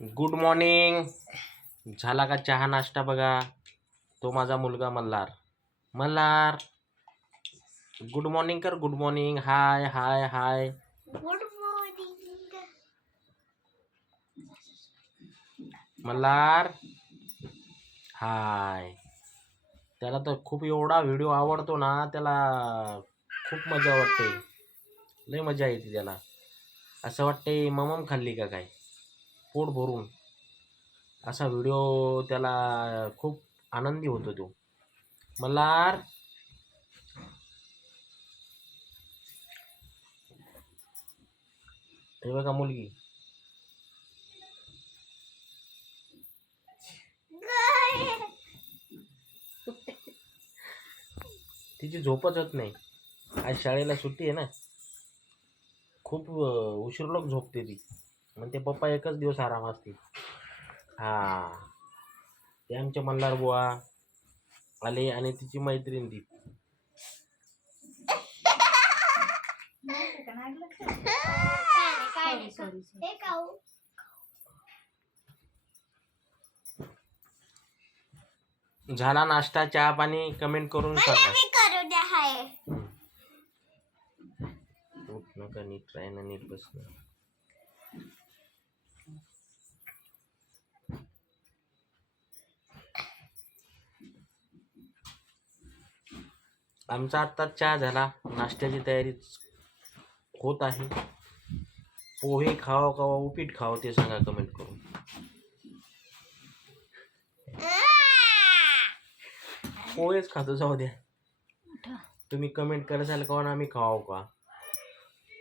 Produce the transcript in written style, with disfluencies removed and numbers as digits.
Good morning. झाला का चहा नाश्ता? बघा, तो माझा मुलगा मल्हार. मल्हार, गुड मॉर्निंग कर. Good morning. Hi hi hi. Good morning. Malhar hi. त्याला तर खूप एवढा व्हिडिओ आवडतो ना, त्याला खूप मजा वाटते. लय मजा येते त्याला. असं वाटते ममम खाल्ली का काय, पोट भरून. असा व्हिडिओ त्याला खूप आनंदी होतो तो. मल्हार, हे बघा मुलगी. तिची झोपच होत नाही. आज शाळेला सुट्टी आहे ना, खूप उशीर लोक झोपते ती. म्हणते पप्पा एकच दिवस आराम असते. हा, ते आमचे मल्हार बुवा आले आणि तिची मैत्रीण ती. झाला नाश्ता, चहा पाणी? कमेंट करून सांगा. करू द्या हाय. उठ नका, नीट राही ना, नीट बस ना. आमचा आत्ताच चहा झाला, नाश्त्याची तयारी होत आहे. पोहे खाव का उपीट खाव ते सांगा कमेंट करून. पोहेच खातो, जाऊ द्या. तुम्ही कमेंट कराल का आम्ही खाव का.